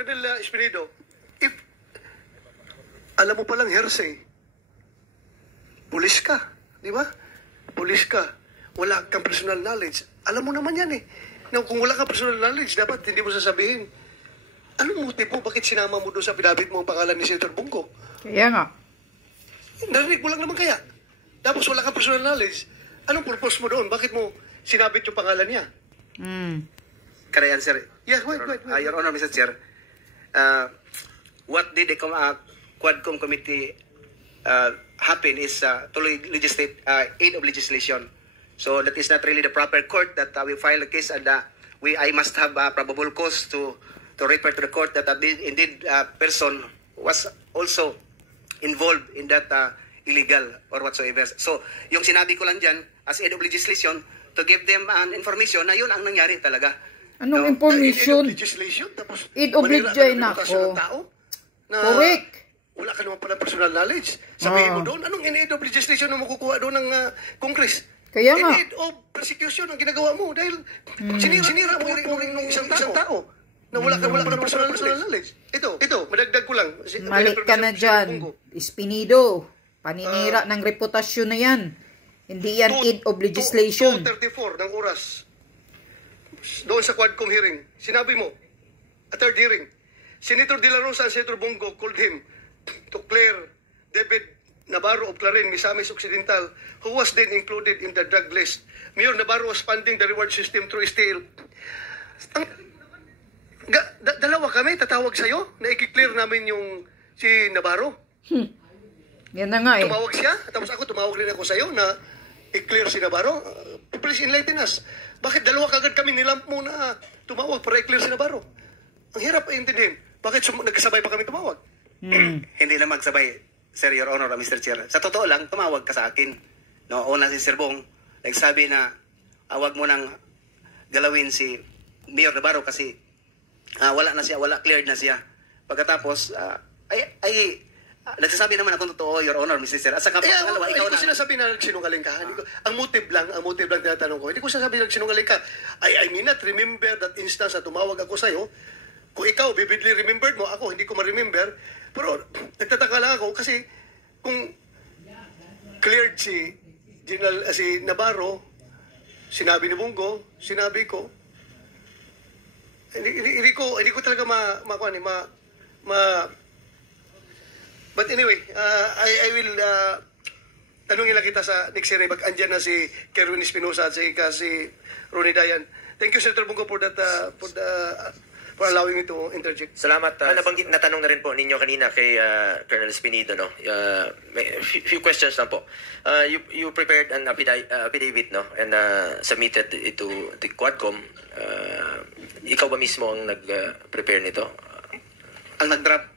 Colonel Espinido, if alam mo palang hearsay, pulis ka, di ba? Pulis ka, wala kang personal knowledge. Alam mo naman yan eh. Na kung wala kang personal knowledge, dapat hindi mo sasabihin. Anong motibo? Bakit sinama mo doon sa pinabit mo ang pangalan ni Senator Bongo? Kaya nga. Narinig mo lang naman kaya. Tapos wala kang personal knowledge. Anong purpose mo doon? Bakit mo sinabit yung pangalan niya? Can I answer? Yeah, wait. Your Honor, Mr. Chair, what did the Quadcom committee happen is to legislate aid of legislation. So that is not really the proper court that we file a case, and I must have probable cause to refer to the court that indeed person was also involved in that illegal or whatsoever. So yung sinabi ko lang dyan as aid of legislation to give them an information na yun ang nangyari talaga. Anong information? Aid of legislation? Tapos Aid of legislation ako. Correct. Wala ka naman pala personal knowledge. Sabihin mo doon, anong in-aid of legislation na makukuha doon ng Congress? Kaya nga. In-aid of persecution ang ginagawa mo dahil sinira mo rin ng isang tao na wala ka personal knowledge. Ito, madagdag ko lang. Malik ka na dyan, Espinido. Paninira ng reputasyon na yan. Hindi yan aid of legislation. 2:34 ng oras. Doon sa Quadcom hearing, sinabi mo, at third hearing, Senator De La Rosa and Senator Bongo called him to clear David Navarro of Clarin, Misamis Occidental, who was then included in the drug list. Mayor Navarro was funding the reward system through STL. Dalawa kami tatawag sa'yo na i-clear namin yung si Navarro. Yan na nga eh. Tumawag siya, tapos ako tumawag rin ako sa'yo na i-clear si Navarro. Please enlighten us. Bakit dalawa kagad kami nilamp mo na tumawag para i-clear si Navarro? Ang hirap intindihin. Bakit nagkasabay pa kami tumawag? Hindi na magsabay, Sir, Your Honor, Mr. Chair. Sa totoo lang, tumawag ka sa akin. No, una si Sir Bong, nagsabi na wag mo nang galawin si Mayor Navarro kasi wala na siya, cleared na siya. Pagkatapos, nagsasabi naman ako totoo, Your Honor, Mr. Chair. At saka pangalawa, ikaw na. Hindi ko sinasabi na nagsinungaling ka. Ang motive lang tinatanong ko. Hindi ko sinasabi na nagsinungaling ka. I may not remember that instance na tumawag ako sa'yo. Kung ikaw, vividly remembered mo, ako hindi ko ma-remember. Pero nagtataka lang ako kasi kung cleared si Navarro, sinabi ni Bongo, sinabi ko, hindi ko talaga but anyway, I will tanungin lang kita sa next hearing pag andyan na si Kerwin Espinosa at si Ronnie Dayan. Thank you, Senator Bongo, for for allowing me to interject. Salamat. Nabanggit na tanong na rin po ninyo kanina kay Colonel Espinido, no? Few questions lang po. You prepared an affidavit, no? And submitted it to the Quadcom. Ikaw ba mismo ang nag-prepare nito? Ang nag-draft,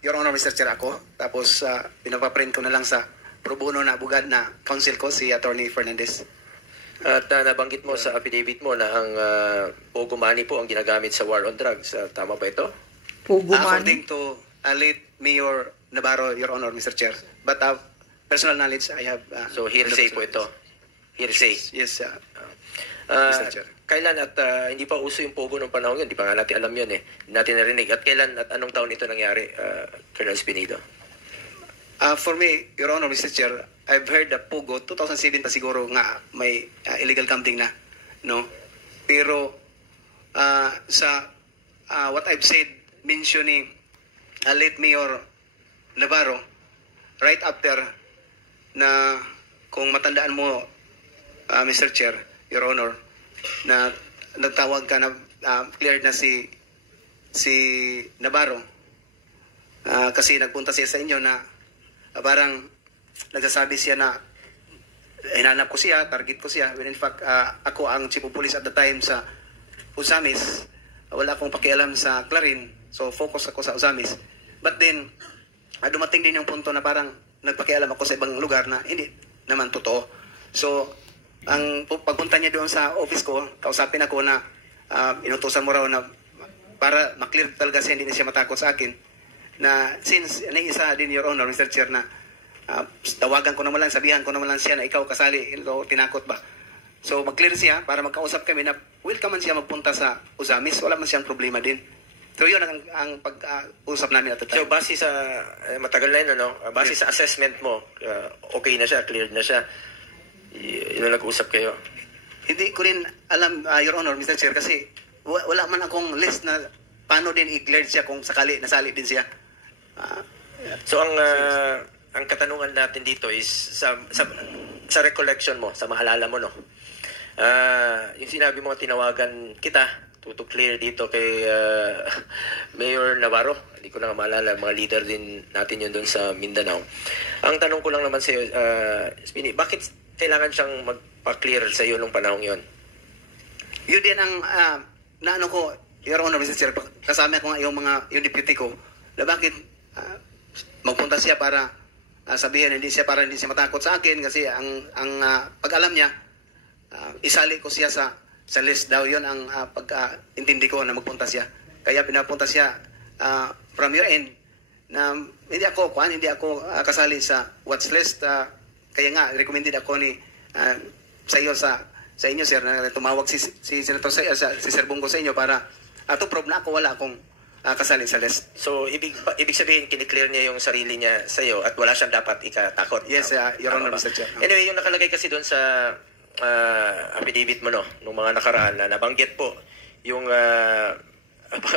Your Honor, Mr. Chair, ako. Tapos pinapaprint ko na lang sa pro bono na abogad na counsel ko, si Attorney Fernandez. At nabanggit mo sa affidavit mo na ang Pogo money po ang ginagamit sa war on drugs. Tama ba ito? Pogo money? According to late Mayor Navarro, Your Honor, Mr. Chair. But personal knowledge, I have... so hearsay po ito? Hearsay? Yes, Mr. Chair. Kailan at hindi pa uso yung Pogo ng panahon yun? Hindi pa nga natin alam yun eh. Hindi natin narinig. At kailan at anong taon ito nangyari, Colonel Espinido? For me, Your Honor, Mr. Chair, I've heard the Pogo, 2007 pa siguro nga may illegal gambling na, no? Pero sa what I've said, mentioning late Mayor Navarro, right after na kung matandaan mo, Mr. Chair, Your Honor, na nagtawag ka na cleared na si Navarro kasi nagpunta siya sa inyo na parang nagsasabi siya na hinanap ko siya, target ko siya, when in fact ako ang chief of police at the time sa Usamis. Wala akong pakialam sa Clarin, so focus ako sa Usamis. But then dumating din yung punto na parang nagpakialam ako sa ibang lugar na hindi naman totoo. So ang pagpunta niya doon sa office ko, kausapin ako na inutusan mo raw na para maklear talaga siya, hindi na siya matakot sa akin, na since isa din, Your Honor, Mr. Chair, na tawagan ko naman lang, sabihan ko naman lang siya na ikaw kasali, tinakot ba? So mag-clear siya para magkausap kami na welcome man siya magpunta sa Usamis, wala man siyang problema din. So yun ang pag-usap namin at the So time. base sa matagal na yun, ano? Base sa assessment mo, okay na siya, cleared na siya. Yun ang nag-usap kayo. Hindi ko rin alam, Your Honor, Mr. Chair, kasi wala man akong list na paano din i-cleared siya kung sakali nasali din siya. So ang katanungan natin dito is sa recollection mo, sa maalala mo, no? Yung sinabi mo, tinawagan kita to clear dito kay Mayor Navarro. Hindi ko na maalala, mga leader din natin yun doon sa Mindanao. Ang tanong ko lang naman sa iyo, Spini, bakit kailangan siyang magpa-clear sa iyo nung panahong yun? Yun din ang naano ko, Your Honor, Mr. Chair, kasama ko nga yung deputy ko, na bakit magpunta siya para sabihin hindi siya matakot sa akin kasi ang pag-alam niya, isali ko siya sa list daw. Yun ang pag-intindi ko na magpunta siya. Kaya pinapunta siya from your end na hindi ako kasali sa watch list. Kaya nga recommended ako sa inyo sir na tumawag si Senator si Sir Bongo sa inyo para to prove na ako wala akong kasali sa list. So, ibig sabihin, kiniklear niya yung sarili niya sa iyo at wala siyang dapat ikatakot. Yes, Your Honor, Mr. Chair. Anyway, yung nakalagay kasi doon sa affidavit mo, no, nung mga nakaraan na nabanggit po yung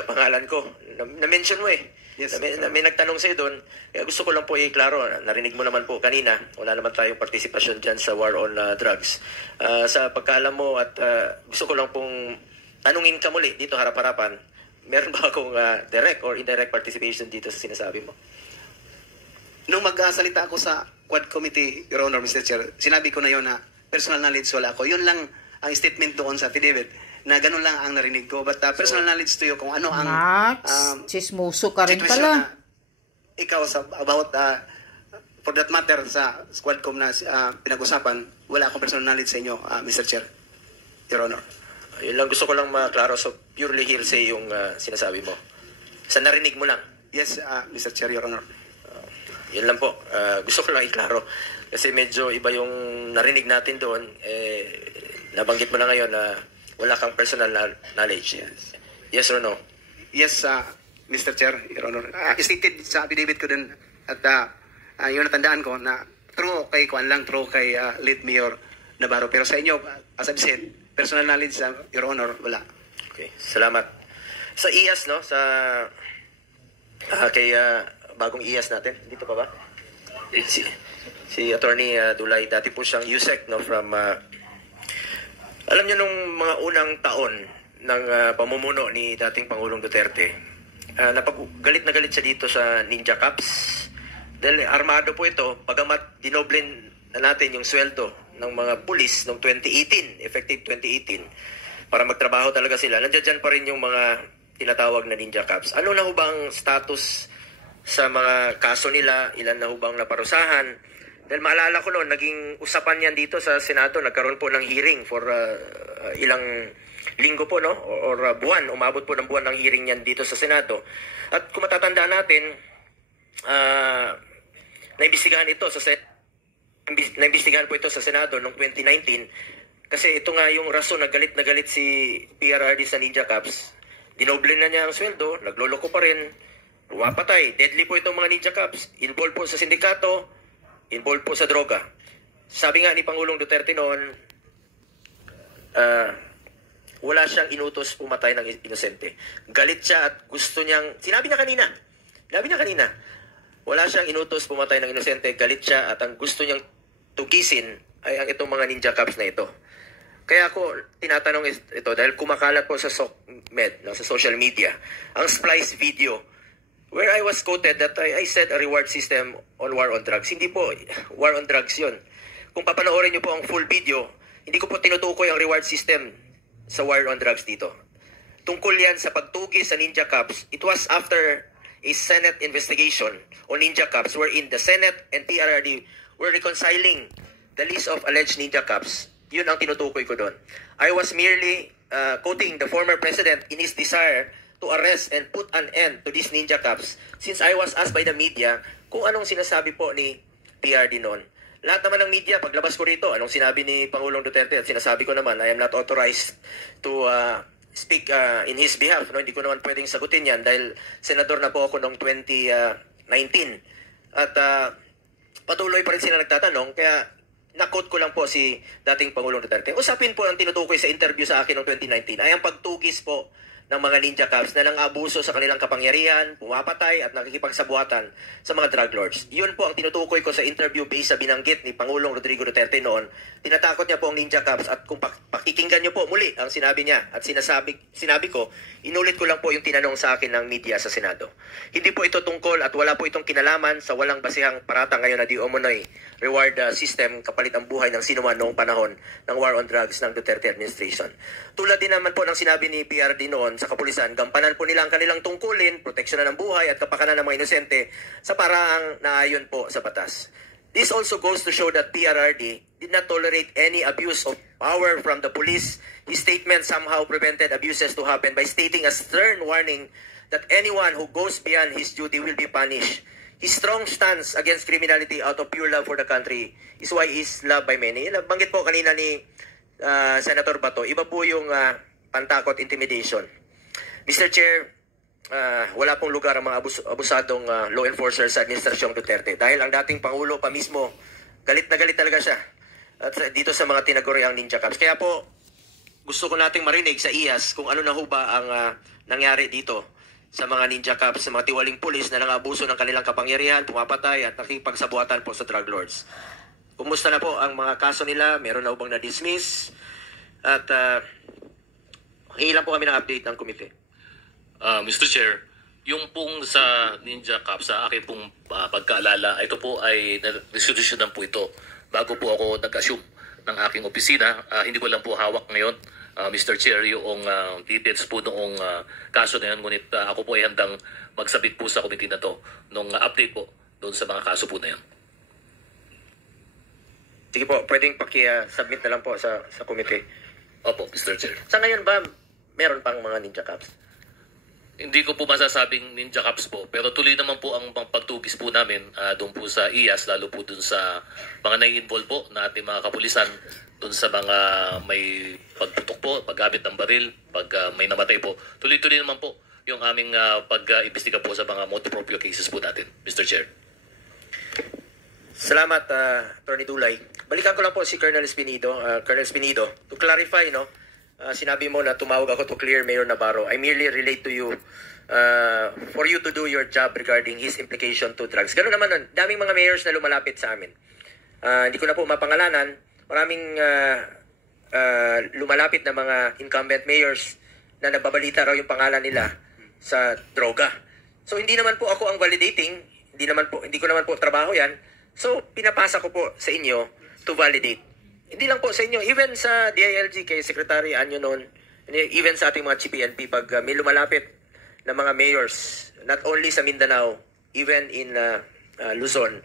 pangalan ko. Na-mention mo eh. Yes, may nagtanong sa'yo doon. Kaya gusto ko lang po i-klaro. Narinig mo naman po kanina. Wala naman tayong participation dyan sa war on drugs. Sa pagkaalam mo at gusto ko lang pong tanungin ka muli dito harap-harapan. Meron ba akong direct or indirect participation dito sa sinasabi mo? Nung magsalita ako sa Quad Committee, Your Honor, Mr. Chair, sinabi ko na yun na personal knowledge wala ako. Yun lang ang statement doon sa affidavit na ganun lang ang narinig ko. But personal knowledge to you kung ano ang Max, chismoso ka rin sitwasyon pala. na ikaw about for that matter sa Squadcom na pinag-usapan, wala akong personal knowledge sa inyo, Mr. Chair, Your Honor. Yun lang gusto ko lang maklaro. So, purely hearsay yung sinasabi mo. Sa narinig mo lang. Yes, Mr. Chair, Your Honor. Yun lang po. Gusto ko lang iklaro. Kasi medyo iba yung narinig natin doon. Nabanggit mo na ngayon na wala kang personal knowledge. Yes or no? Yes, Mr. Chair, Your Honor. Stated sa affidavit ko din at yun natandaan ko na true kay late Mayor Navarro. Pero sa inyo, as I've said, personal knowledge, Your Honor, wala. Okay, salamat. Sa IAS, no? Sa kay bagong IAS natin. Dito pa ba? Si Attorney Dulay, dati po siyang USEC, no? From alam niyo nung mga unang taon ng pamumuno ni dating Pangulong Duterte, galit na galit siya dito sa Ninja Cups. Dahil armado po ito, pagamat dinoblin na natin yung sweldo ng mga pulis noong 2018, effective 2018, para magtrabaho talaga sila. Nandiyan dyan pa rin yung mga tinatawag na Ninja Cups. Ano na ho bang status sa mga kaso nila? Ilan na ho bang naparusahan? Dahil maalala ko noon, naging usapan yan dito sa Senado. Nagkaroon po ng hearing for ilang linggo po, no? Or buwan. Umabot po ng buwan ng hearing yan dito sa Senado. At kung matatandaan natin, naimbestigahan po ito sa Senado noong 2019 kasi ito nga yung rason na galit si PRRD sa Ninja Cups. Dinoble na niya ang sweldo, nagloloko pa rin, ruwapatay, deadly po itong mga Ninja Cups, involved po sa sindikato, involved po sa droga. Sabi nga ni Pangulong Duterte noon, wala siyang inutos pumatay ng inosente. Galit siya at gusto niyang, sinabi niya kanina, wala siyang inutos pumatay ng inosente, galit siya at ang gusto niyang tugisin ay ang itong mga Ninja Cups na ito. Kaya ako tinatanong ito dahil kumakalat po sa SOCMED, sa social media, ang splice video where I was quoted that I said a reward system on war on drugs. Hindi po war on drugs yun. Kung papanoorin niyo po ang full video, hindi ko po tinutukoy ang reward system sa war on drugs dito. Tungkol yan sa pagtugi sa Ninja Cups. It was after a Senate investigation on Ninja Cups wherein the Senate and PRRD were reconciling the list of alleged Ninja Cups. Yun ang tinutukoy ko doon. I was merely quoting the former president in his desire to arrest and put an end to these Ninja Cups since I was asked by the media kung anong sinasabi po ni PRD noon. Lahat naman ng media, paglabas ko rito, anong sinabi ni Pangulong Duterte at sinasabi ko naman, I am not authorized to speak in his behalf. No? Hindi ko naman pwedeng sagutin yan dahil senador na po ako noong 2019. At patuloy pa rin sila nagtatanong, kaya na-quote ko lang po si dating Pangulong Duterte. Usapin po ang tinutukoy sa interview sa akin noong 2019 ay ang pagtugis po ng mga ninja cops na nang-abuso sa kanilang kapangyarihan, pumapatay at nakikipagsabuatan sa mga drug lords. Yun po ang tinutukoy ko sa interview based sa binanggit ni Pangulong Rodrigo Duterte noon. Tinatakot niya po ang ninja cops at kung pakikinggan niyo po muli ang sinabi niya at sinabi ko, inulit ko lang po yung tinanong sa akin ng media sa Senado. Hindi po ito tungkol at wala po itong kinalaman sa walang basihang parata ngayon na di umunoy reward system kapalit ang buhay ng sinuman noong panahon ng war on drugs ng Duterte administration. Tulad din naman po ng sinabi ni PRD noon sa kapulisan, gampanan po nila ang kanilang tungkulin, proteksyonan ng buhay at kapakanan ng mga inosente sa paraang naayon po sa batas. This also goes to show that PRRD did not tolerate any abuse of power from the police. His statement somehow prevented abuses to happen by stating a stern warning that anyone who goes beyond his duty will be punished. His strong stance against criminality out of pure love for the country is why he is loved by many. Banggit po kanina ni Senator Bato, iba po yung pantakot, intimidation. Mr. Chair, wala pong lugar ang mga abusadong law enforcers sa Administrasyong Duterte dahil ang dating Pangulo pa mismo, galit na galit talaga siya at dito sa mga tinaguriang ninja cops. Kaya po, gusto ko nating marinig sa IAS kung ano na ho ba ang nangyari dito sa mga ninja cops, sa mga tiwaling pulis na nang-abuso ng kanilang kapangyarihan, pumapatay at nakipagsabuatan po sa drug lords. Kumusta na po ang mga kaso nila? Meron na bang na-dismiss? At hihilang po kami ng update ng komite. Mr. Chair, yung pong sa Ninja Cup, sa akin pong pagkaalala, ito po ay resolusyonan po ito bago po ako nag-assume ng aking opisina. Hindi ko lang po hawak ngayon, Mr. Chair, yung details po noong kaso na yun. Ngunit ako po ay handang magsabit po sa committee na to nung update po doon sa mga kaso po na yun. Sige po, pwedeng paki-submit na lang po sa komite. Opo, Mr. Chair. Sa ngayon ba, meron pang mga ninja cops? Hindi ko po masasabing ninja cops po, pero tuloy naman po ang pagtugis po namin doon po sa IAS, lalo po doon sa mga nai-involve po na ating mga kapulisan, doon sa mga may pagputok po, paggamit ng baril, pag may namatay po. Tuloy-tuloy naman po yung aming pag-imbestiga po sa mga motu proprio cases po natin, Mr. Chair. Salamat, Attorney Dulay. Balikan ko lang po si Colonel Espinido. Colonel Espinido, to clarify, no? Sinabi mo na tumawag ako to clear Mayor Navarro. I merely relate to you for you to do your job regarding his implication to drugs. Ganun naman nun. Daming mga mayors na lumalapit sa amin. Hindi ko na po mapangalanan. Maraming lumalapit na mga incumbent mayors na nababalita raw yung pangalan nila sa droga. So hindi naman po ako ang validating. Hindi ko naman po trabaho yan. So pinapasa ko po sa inyo to validate. Hindi lang po sa inyo, even sa DILG kay Secretary Anyo noon, even sa ating mga GPNP, pag may lumalapit na mga mayors, not only sa Mindanao, even in Luzon,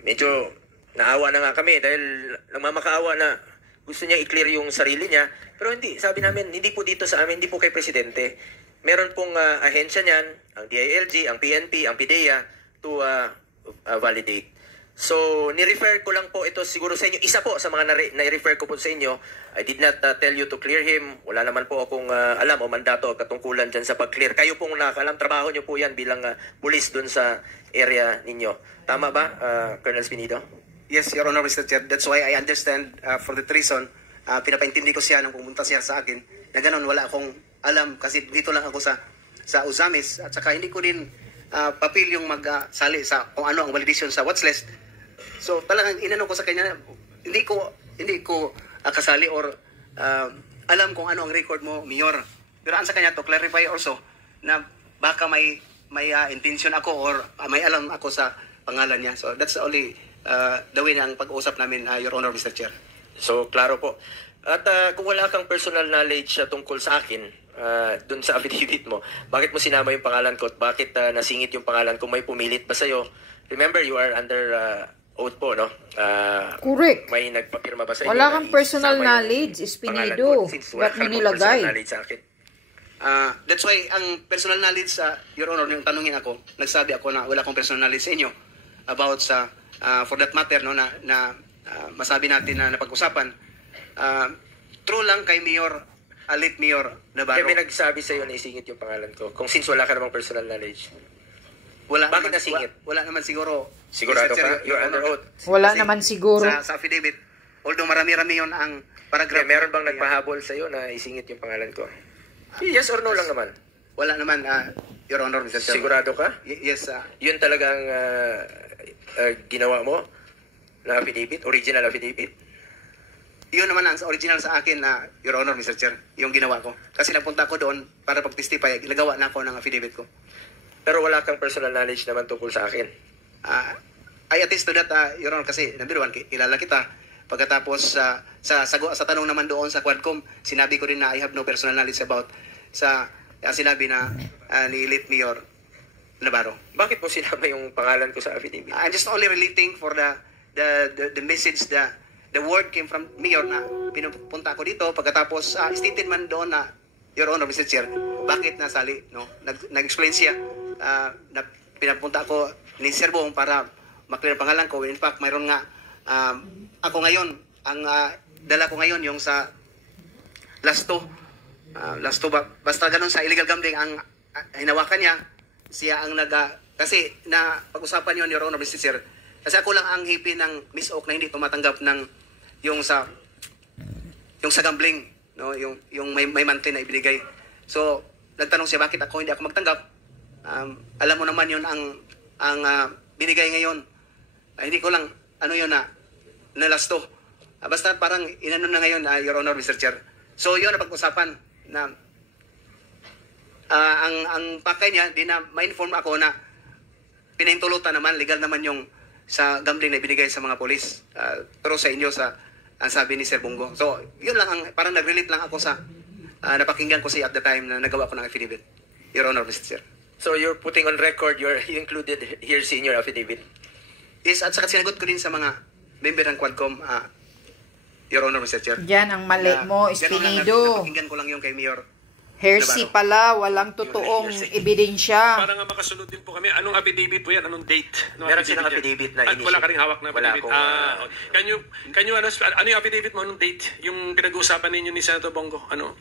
medyo naawa na nga kami dahil nagmamakaawa na gusto niya i-clear yung sarili niya. Pero hindi, sabi namin, hindi po dito sa amin, hindi po kay Presidente. Meron pong ahensya niyan, ang DILG, ang PNP, ang PIDEA, to validate. So, ni-refer ko lang po ito siguro sa inyo. Isa po sa mga na-refer ko po sa inyo. I did not tell you to clear him. Wala naman po akong alam o mandato o katungkulan dyan sa pag-clear. Kayo pong nakakalam, trabaho nyo po yan bilang pulis dun sa area ninyo. Tama ba, Colonel Espinido? Yes, Your Honor, Mr. Chair. That's why I understand for that reason, pinapaintindi ko siya nung pumunta siya sa akin na ganun, wala akong alam kasi dito lang ako sa Uzamis at saka hindi ko din papil yung magsali sa kung ano ang validation sa watch list. So talagang inano ko sa kanya, hindi ko kasali or alam kung ano ang record mo, Mayor. Pero ang sa kanya to clarify also na baka may intention ako or may alam ako sa pangalan niya. So that's only the way ng pag-uusap namin, Your Honor, Mr. Chair. So klaro po. At kung wala kang personal knowledge tungkol sa akin, dun sa affidavit mo, bakit mo sinama yung pangalan ko at bakit nasingit yung pangalan kung may pumilit ba sa'yo? Remember, you are under oath po, no? Correct. May nagpapirma ba sa'yo? Wala kang personal knowledge, Espinido. Ba't mo nilagay? That's why, ang personal knowledge sa Your Honor, yung tanungin ako, nagsabi ako na wala akong personal knowledge sa inyo about sa, for that matter, no, na masabi natin na napag-usapan. True lang kay Mayor late Mayor Navarro. Kaya may nagsabi sa'yo na isingit yung pangalan ko. Kung since wala ka namang personal knowledge. Wala Bakit naman, nasingit? Wala naman siguro. Sigurado Mr. Chair, ka? You're under oath. Wala Kasi naman siguro. Sa affidavit, although marami-rami yun ang paragraph. Kaya meron bang nagpahabol sa'yo na isingit yung pangalan ko? Yes or no lang naman. Wala naman, Your Honor, Mr. Chair. Sigurado ka? Yes, Yun talagang ginawa mo na affidavit? Original affidavit? yun naman ang original sa akin na, Your Honor, Mr. Chair, yung ginawa ko. Kasi napunta ko doon para pag-testify, ginagawa na ako ng affidavit ko. Pero wala kang personal knowledge naman tungkol sa akin. I attest to that, Your Honor, kasi number one, kilala kita. Pagkatapos sa tanong naman doon sa Quadcom, sinabi ko rin na I have no personal knowledge about sa sinabi na ni late Mayor Navarro. Bakit mo sinama yung pangalan ko sa affidavit? I'm just only relating for the message, the word came from Mayor na pinupunta ako dito. Pagkatapos stated man doon na, Your Honor, Mr. Chair, bakit nasali, no? Nag-explain siya na pinapunta ako ni Sir Bong para maklear pangalan ko. In fact, mayroon nga ako ngayon, ang dala ko ngayon yung sa last two basta ganun sa illegal gambling ang hinawakan niya, siya ang kasi na pag-usapan yun, Your Honor, Mr. Chair, kasi ako lang ang hipi ng Miss Oak na hindi tumatanggap ng yung sa gambling, no, yung may monthly na ibinigay. So nagtanong siya bakit hindi ako magtanggap. Alam mo naman yun ang binigay ngayon. Hindi ko lang yun na lasto. Basta parang inano na ngayon, Your Honor, Mr. Chair. So yun na pag-usapan na ang pakay niya, di na ma-inform ako na pinahintulutan naman, legal naman yung sa gambling na ibinigay sa mga polis. Pero sa inyo, ang sabi ni Sir Bongo. So yun lang, parang nag-relate lang ako sa napakinggan ko siya at the time na nagawa ko ng affidavit, Your Honor, Mr. Chair. So you're putting on record, you included here in your affidavit? Yes, at saka sinagot ko din sa mga member ng Quadcom, Your Honor, Mr. Chair. Yan ang mali mo, Espinido. Napakinggan ko lang yung kay Mayor. Hersey pala, walang totoong ebidensya. Para nga makasunod din po kami, anong affidavit po yan? Anong date? Meron silang affidavit na At wala ka rin hawak na Wala affidavit. akong, Can you ano yung affidavit mo? Anong date? Yung pinag-uusapan ninyo ni Senator Bongo? Ano?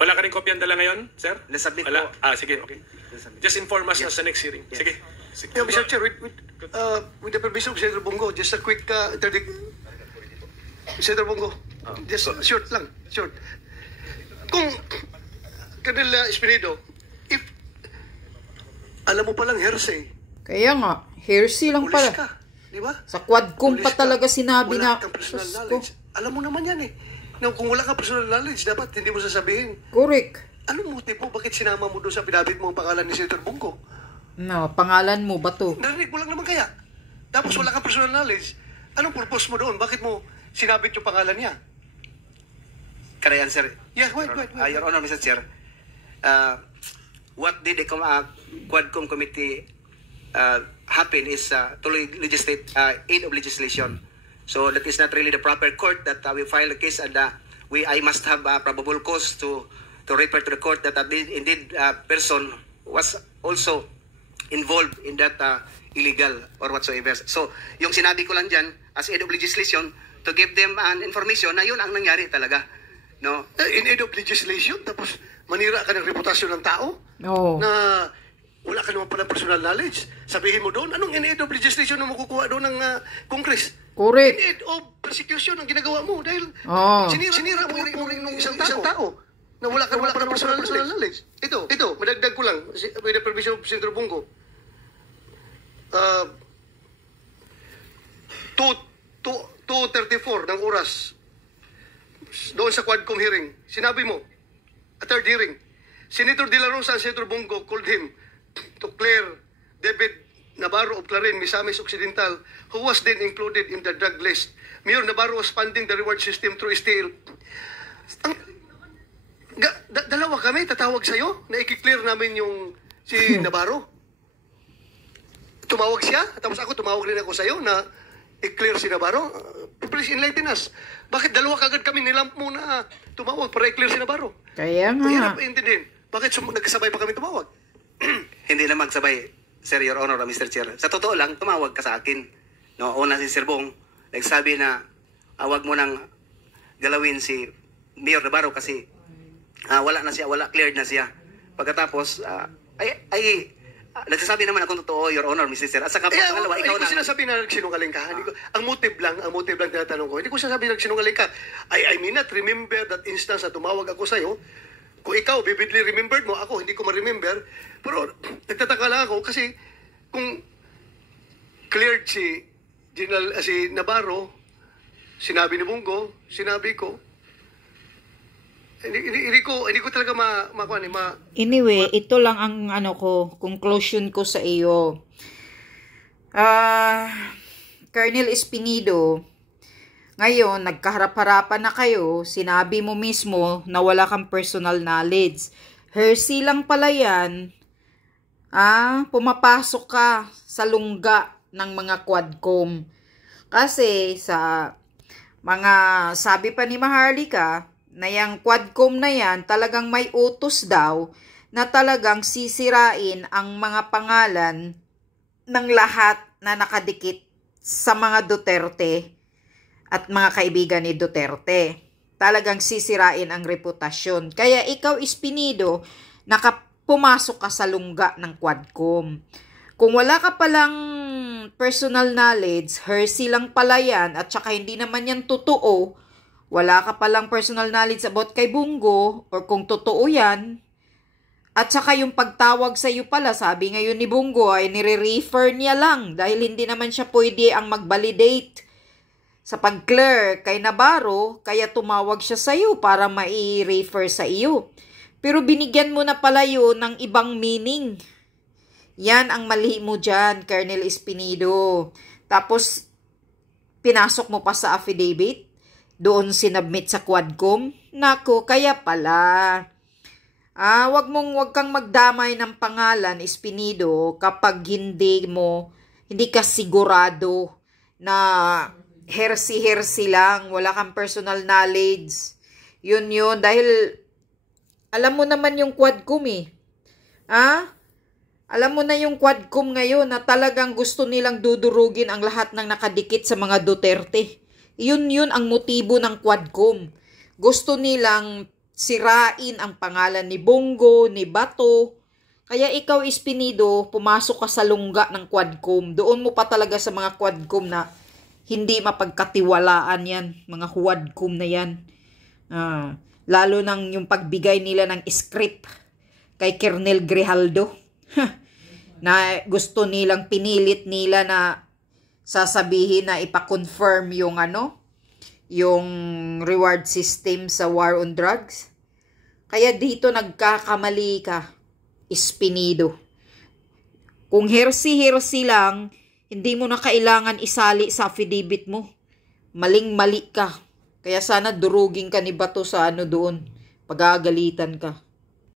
Wala ka rin kopyan dala ngayon, sir? Nasubmit Wala? po. Sige, okay. Just inform us na sa next hearing. Sige. Yeah, Mr. Chair, with the permission of Senator Bongo, just a quick interdict. Senator Bongo, just short lang, short. Kung kanila Espinido, if alam mo palang hearsay, Kaya nga, Hersey lang pulis pala. ka, di ba? Sa Quadcom Pulis pa ka. talaga sinabi Wala na, kang personal Diyos ko. knowledge. Alam mo naman yan eh. Na kung wala kang personal knowledge, dapat hindi mo sasabihin. Correct. Anong motibo? Bakit sinama mo doon sa pinabit mo ang pangalan ni Senator Bongo? No, pangalan mo ba to? Narinig mo lang naman kaya. Tapos wala kang personal knowledge. Anong purpose mo doon? Bakit mo sinabit yung pangalan niya? Can I answer? Yeah, wait. Your Honor, Mr. Chair, what did the Quadcom committee happen is to legislate aid of legislation. So that is not really the proper court that we file a case, and I must have probable cause to refer to the court that indeed person was also involved in that illegal or whatsoever. So yung sinabi ko lang dyan as aid of legislation to give them an information na yun ang nangyari talaga. No? In aid of legislation, tapos manira ka ng reputasyon ng tao Oo. na wala ka naman pala personal knowledge. Sabihin mo doon, anong in aid of legislation na makukuha doon ng Congress? Correct. In aid of persecution ang ginagawa mo dahil Oo. sinira mo rin ng isang tao na wala ka pala personal knowledge. Ito, madagdag ko lang with the permission of Senator Bongo. 2:34 ng oras doon sa Quadcom hearing, sinabi mo, a third hearing, Senator De La Rosa and Senator Bongo called him to clear David Navarro of Clarin, Misamis Occidental, who was then included in the drug list. Mayor Navarro was funding the reward system through STL. Dalawa kami tatawag sa'yo na i-clear namin yung si Navarro. Tumawag siya, tapos ako tumawag rin ako sa'yo na i-clear si Navarro. Please enlighten us. Bakit dalawa kagad kami nilamp mo na tumawag para i-clear si Navarro? Kaya Hirap nga. intindihin. Bakit nagkasabay pa kami tumawag? Hindi na magsabay, Sir, Your Honor, Mr. Chair. Sa totoo lang, tumawag ka sa akin. No, una si Sir Bong, nagsabi na wag mo nang galawin si Mayor Navarro kasi wala cleared na siya. Pagkatapos, nagsasabi naman akong totoo, Your Honor, Mr. Sir. At saka pangalawa, ikaw hindi ko na. sinasabi na nagsinungaling ka. Ang motive lang tinatanong ko. Hindi ko sinasabi na nagsinungaling ka. I may not remember that instance na tumawag ako sa'yo. Kung ikaw, vividly remembered mo, ako hindi ko ma-remember. Pero nagtataka lang ako kasi kung cleared si Navarro, sinabi ni Bungo, sinabi ko, hindi ko talaga Anyway, ito lang ang conclusion ko sa iyo. Colonel Espinido, ngayon, nagkaharap-harapan na kayo, sinabi mo mismo na wala kang personal knowledge. Hearsay lang pala yan. Pumapasok ka sa lungga ng mga Quadcom. Kasi sa mga sabi pa ni Maharlika, na yung Quadcom na yan, talagang may utos daw na talagang sisirain ang mga pangalan ng lahat na nakadikit sa mga Duterte at mga kaibigan ni Duterte. Talagang sisirain ang reputasyon. Kaya ikaw, Espinido, pumasok ka sa lungga ng Quadcom. Kung wala ka palang personal knowledge, hearsay lang pala yan, at saka hindi naman yan totoo, wala ka palang personal knowledge about kay Bungo, or kung totoo yan, at saka yung pagtawag sa iyo pala, sabi ngayon ni Bungo ay nire-refer niya lang dahil hindi naman siya pwede ang mag-validate sa pag-clear kay Navarro, kaya tumawag siya sa iyo para mai-refer sa iyo. Pero binigyan mo na pala yun ng ibang meaning. Yan ang mali mo dyan, Colonel Espinido. Tapos, pinasok mo pa sa affidavit, doon sinubmit sa Quadcom. Nako, kaya pala. Wag kang magdamay ng pangalan, Espinido, kapag hindi ka sigurado na hersey lang, wala kang personal knowledge. Yun, dahil alam mo naman yung Quadcom Alam mo na yung Quadcom ngayon na talagang gusto nilang dudurugin ang lahat ng nakadikit sa mga Duterte. Yun ang motibo ng Quadcom. Gusto nilang sirain ang pangalan ni Bungo, ni Bato. Kaya ikaw, Espinido, pumasok ka sa lungga ng Quadcom. Doon mo pa talaga sa mga Quadcom na hindi mapagkatiwalaan yan. Mga Quadcom na yan. Lalo nang yung pagbigay nila ng script kay Colonel Grijaldo. Na gusto nilang pinilit nila na sasabihin na ipa-confirm yung yung reward system sa war on drugs. Kaya dito nagkakamali ka, Espinido. Kung hersey lang, hindi mo na kailangan isali sa affidavit mo. Maling-mali ka. Kaya sana durugin ka ni Bato sa doon. Pagagalitan ka.